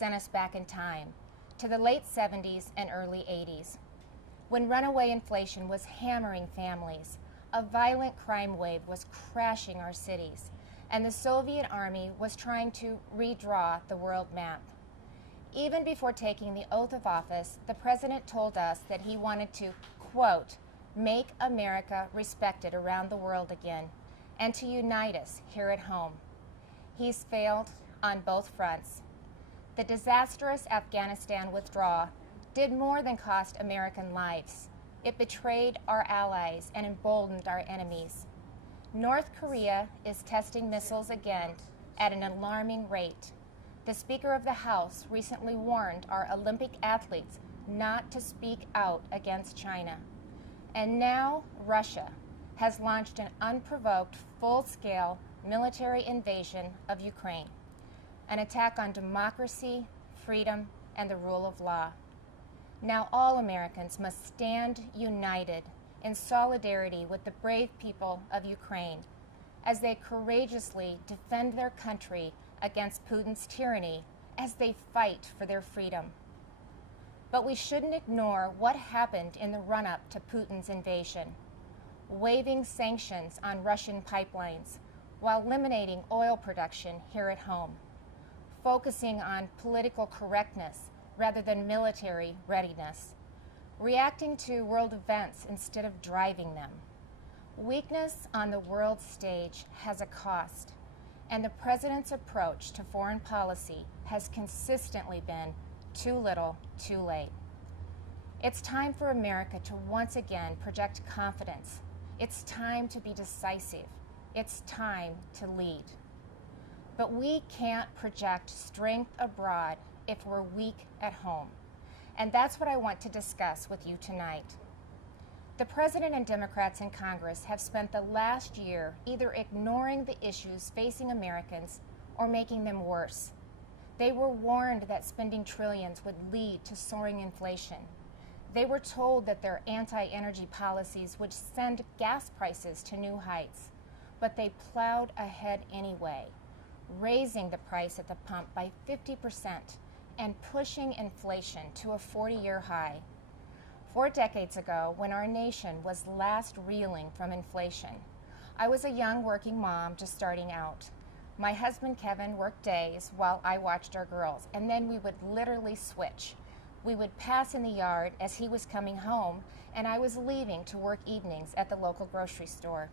sent us back in time to the late 70s and early 80s, when runaway inflation was hammering families, a violent crime wave was crashing our cities, and the Soviet Army was trying to redraw the world map. Even before taking the oath of office, the president told us that he wanted to, quote, make America respected around the world again, and to unite us here at home. He's failed on both fronts. The disastrous Afghanistan withdrawal did more than cost American lives. It betrayed our allies and emboldened our enemies. North Korea is testing missiles again at an alarming rate. The Speaker of the House recently warned our Olympic athletes not to speak out against China. And now Russia has launched an unprovoked, full-scale military invasion of Ukraine, an attack on democracy, freedom, and the rule of law. Now all Americans must stand united in solidarity with the brave people of Ukraine as they courageously defend their country against Putin's tyranny as they fight for their freedom. But we shouldn't ignore what happened in the run-up to Putin's invasion, waiving sanctions on Russian pipelines while eliminating oil production here at home, focusing on political correctness rather than military readiness, reacting to world events instead of driving them. Weakness on the world stage has a cost, and the president's approach to foreign policy has consistently been too little, too late. It's time for America to once again project confidence. It's time to be decisive. It's time to lead. But we can't project strength abroad if we're weak at home. And that's what I want to discuss with you tonight. The President and Democrats in Congress have spent the last year either ignoring the issues facing Americans or making them worse. They were warned that spending trillions would lead to soaring inflation. They were told that their anti-energy policies would send gas prices to new heights, but they plowed ahead anyway, raising the price at the pump by 50% and pushing inflation to a 40-year high. 4 decades ago, when our nation was last reeling from inflation, I was a young working mom just starting out. My husband Kevin worked days while I watched our girls, and then we would literally switch. We would pass in the yard as he was coming home, and I was leaving to work evenings at the local grocery store.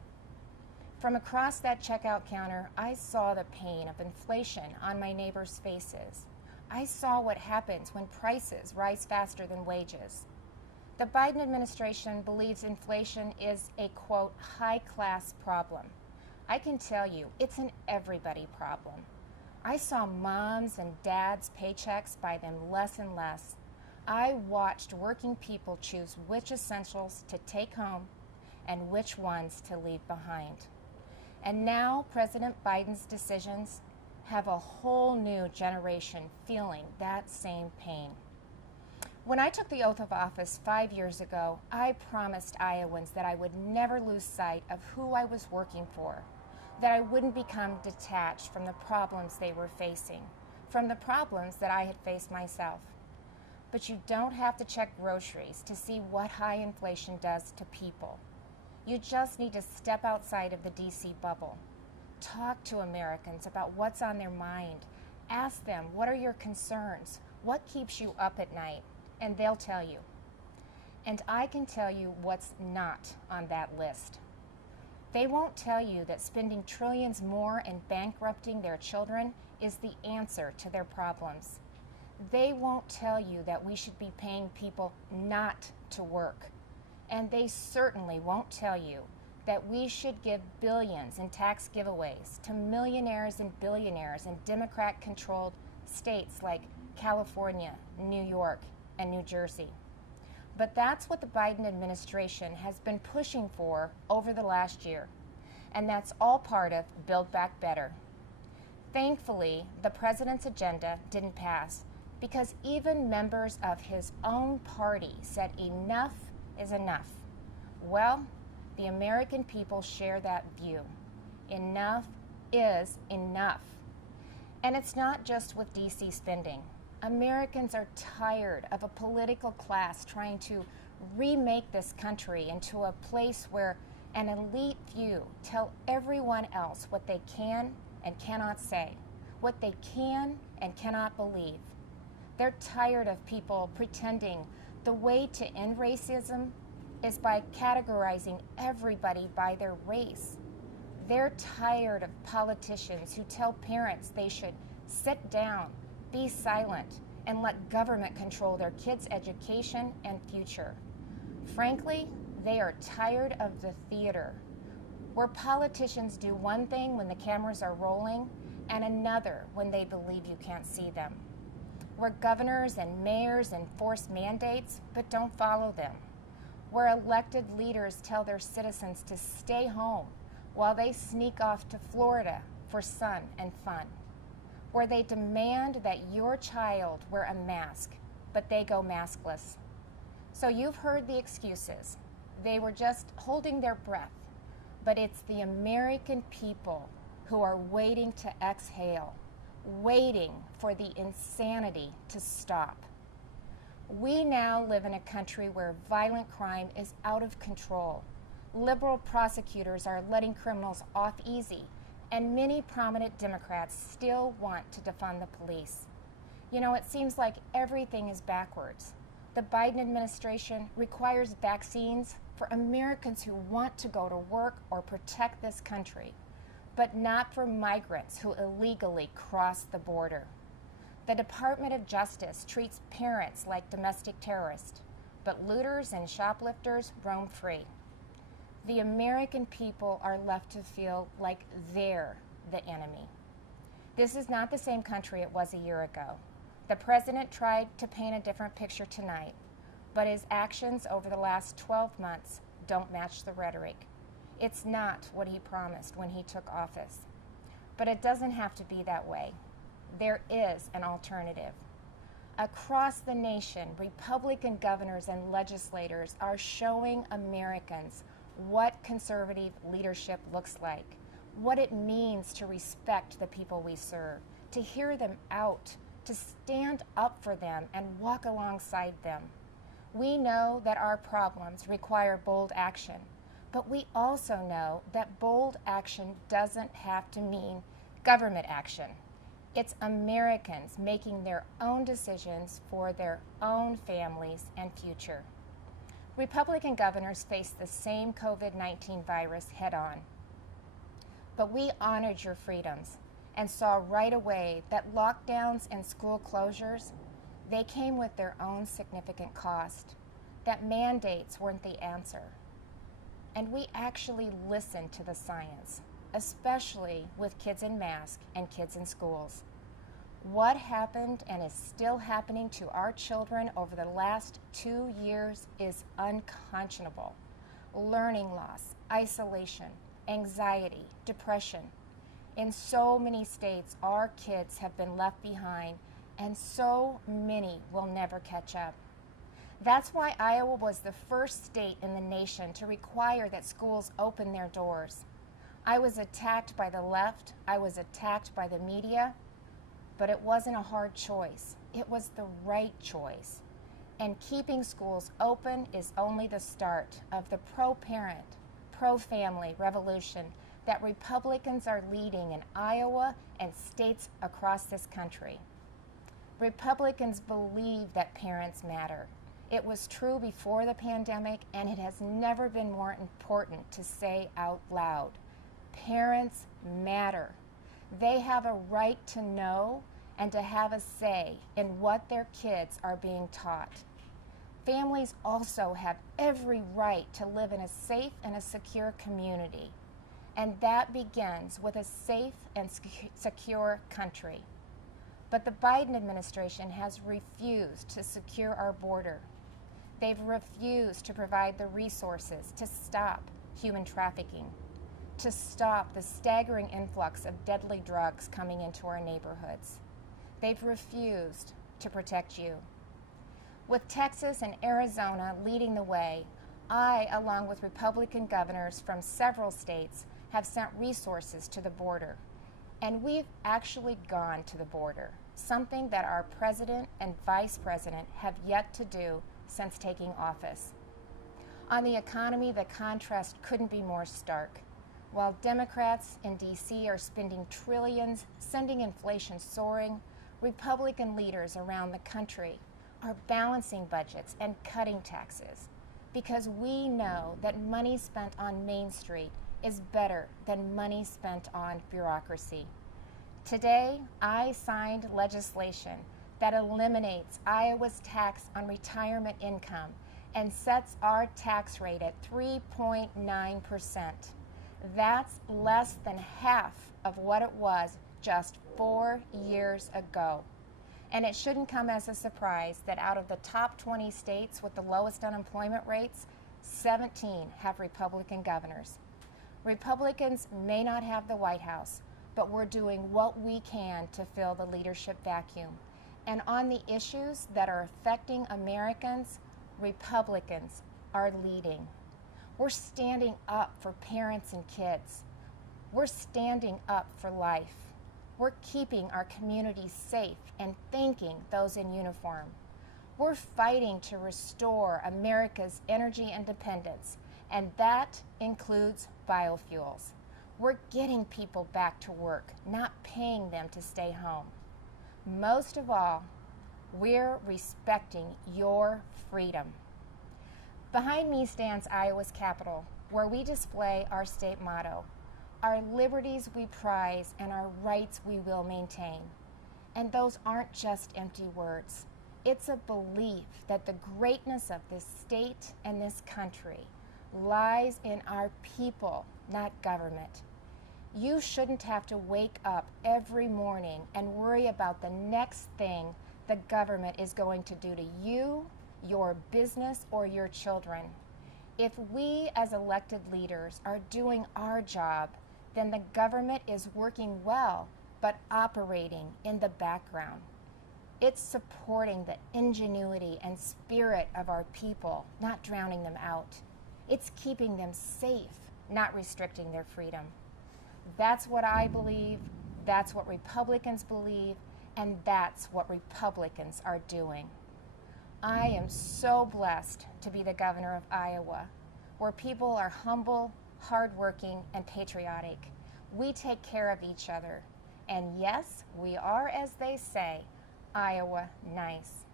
From across that checkout counter, I saw the pain of inflation on my neighbors' faces. I saw what happens when prices rise faster than wages. The Biden administration believes inflation is a, quote, high-class problem. I can tell you, it's an everybody problem. I saw moms and dads' paychecks buy them less and less. I watched working people choose which essentials to take home and which ones to leave behind. And now President Biden's decisions have a whole new generation feeling that same pain. When I took the oath of office 5 years ago, I promised Iowans that I would never lose sight of who I was working for, that I wouldn't become detached from the problems they were facing, from the problems that I had faced myself. But you don't have to check groceries to see what high inflation does to people. You just need to step outside of the DC bubble. Talk to Americans about what's on their mind. Ask them, what are your concerns? What keeps you up at night? And they'll tell you. And I can tell you what's not on that list. They won't tell you that spending trillions more and bankrupting their children is the answer to their problems. They won't tell you that we should be paying people not to work. And they certainly won't tell you that we should give billions in tax giveaways to millionaires and billionaires in Democrat-controlled states like California, New York, and New Jersey. But that's what the Biden administration has been pushing for over the last year. And that's all part of Build Back Better. Thankfully, the president's agenda didn't pass because even members of his own party said enough is enough. Well, the American people share that view. Enough is enough. And it's not just with DC spending. Americans are tired of a political class trying to remake this country into a place where an elite few tell everyone else what they can and cannot say, what they can and cannot believe. They're tired of people pretending the way to end racism is by categorizing everybody by their race. They're tired of politicians who tell parents they should sit down, be silent, and let government control their kids' education and future. Frankly, they are tired of the theater, where politicians do one thing when the cameras are rolling and another when they believe you can't see them. Where governors and mayors enforce mandates but don't follow them. Where elected leaders tell their citizens to stay home while they sneak off to Florida for sun and fun. Where they demand that your child wear a mask, but they go maskless. So you've heard the excuses. They were just holding their breath. But it's the American people who are waiting to exhale, waiting for the insanity to stop. We now live in a country where violent crime is out of control. Liberal prosecutors are letting criminals off easy, and many prominent Democrats still want to defund the police. You know, it seems like everything is backwards. The Biden administration requires vaccines for Americans who want to go to work or protect this country, but not for migrants who illegally cross the border. The Department of Justice treats parents like domestic terrorists, but looters and shoplifters roam free. The American people are left to feel like they're the enemy. This is not the same country it was a year ago. The president tried to paint a different picture tonight, but his actions over the last 12 months don't match the rhetoric. It's not what he promised when he took office. But it doesn't have to be that way. There is an alternative. Across the nation, Republican governors and legislators are showing Americans what conservative leadership looks like, what it means to respect the people we serve, to hear them out, to stand up for them and walk alongside them. We know that our problems require bold action, but we also know that bold action doesn't have to mean government action. It's Americans making their own decisions for their own families and future. Republican governors face the same COVID-19 virus head-on. But we honored your freedoms and saw right away that lockdowns and school closures, they came with their own significant cost, that mandates weren't the answer. And we actually listened to the science, especially with kids in masks and kids in schools. What happened and is still happening to our children over the last 2 years is unconscionable. Learning loss, isolation, anxiety, depression. In so many states, our kids have been left behind, and so many will never catch up. That's why Iowa was the first state in the nation to require that schools open their doors. I was attacked by the left, I was attacked by the media, but it wasn't a hard choice. It was the right choice. And keeping schools open is only the start of the pro-parent, pro-family revolution that Republicans are leading in Iowa and states across this country. Republicans believe that parents matter. It was true before the pandemic, and it has never been more important to say out loud. Parents matter. They have a right to know and to have a say in what their kids are being taught. Families also have every right to live in a safe and a secure community, and that begins with a safe and secure country. But the Biden administration has refused to secure our border. They've refused to provide the resources to stop human trafficking, to stop the staggering influx of deadly drugs coming into our neighborhoods. They've refused to protect you. With Texas and Arizona leading the way, I, along with Republican governors from several states, have sent resources to the border. And we've actually gone to the border. something that our president and vice president have yet to do since taking office. On the economy, the contrast couldn't be more stark. While Democrats in D.C. are spending trillions, sending inflation soaring, Republican leaders around the country are balancing budgets and cutting taxes because we know that money spent on Main Street is better than money spent on bureaucracy. Today, I signed legislation that eliminates Iowa's tax on retirement income and sets our tax rate at 3.9%. That's less than half of what it was just 4 years ago. And it shouldn't come as a surprise that out of the top 20 states with the lowest unemployment rates, 17 have Republican governors. Republicans may not have the White House, but we're doing what we can to fill the leadership vacuum. And on the issues that are affecting Americans, Republicans are leading. We're standing up for parents and kids. We're standing up for life. We're keeping our communities safe and thanking those in uniform. We're fighting to restore America's energy independence, and that includes biofuels. We're getting people back to work, not paying them to stay home. Most of all, we're respecting your freedom. Behind me stands Iowa's Capitol, where we display our state motto, our liberties we prize and our rights we will maintain. And those aren't just empty words. It's a belief that the greatness of this state and this country lies in our people, not government. You shouldn't have to wake up every morning and worry about the next thing the government is going to do to you, your business, or your children. If we as elected leaders are doing our job, then the government is working well, but operating in the background. It's supporting the ingenuity and spirit of our people, not drowning them out. It's keeping them safe, not restricting their freedom. That's what I believe, that's what Republicans believe, and that's what Republicans are doing. I am so blessed to be the governor of Iowa, where people are humble, hardworking, and patriotic. We take care of each other. And yes, we are, as they say, Iowa nice.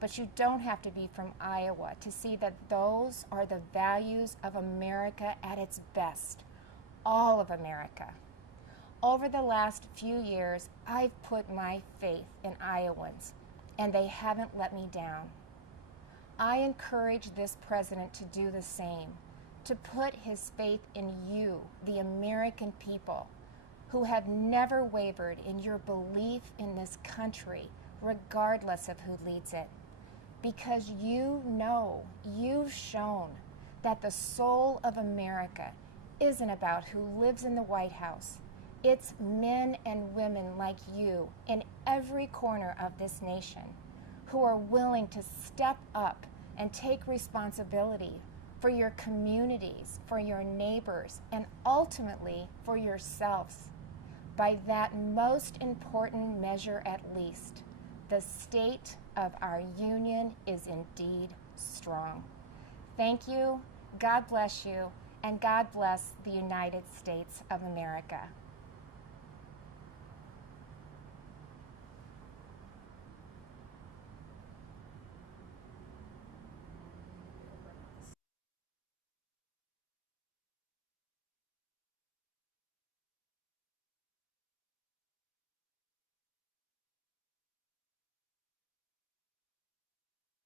But you don't have to be from Iowa to see that those are the values of America at its best, all of America. Over the last few years, I've put my faith in Iowans, and they haven't let me down. I encourage this president to do the same, to put his faith in you, the American people, who have never wavered in your belief in this country, regardless of who leads it. Because you know, you've shown that the soul of America isn't about who lives in the White House. It's men and women like you in every corner of this nation who are willing to step up and take responsibility for your communities, for your neighbors, and ultimately for yourselves. By that most important measure at least, the state of our union is indeed strong. Thank you, God bless you, and God bless the United States of America.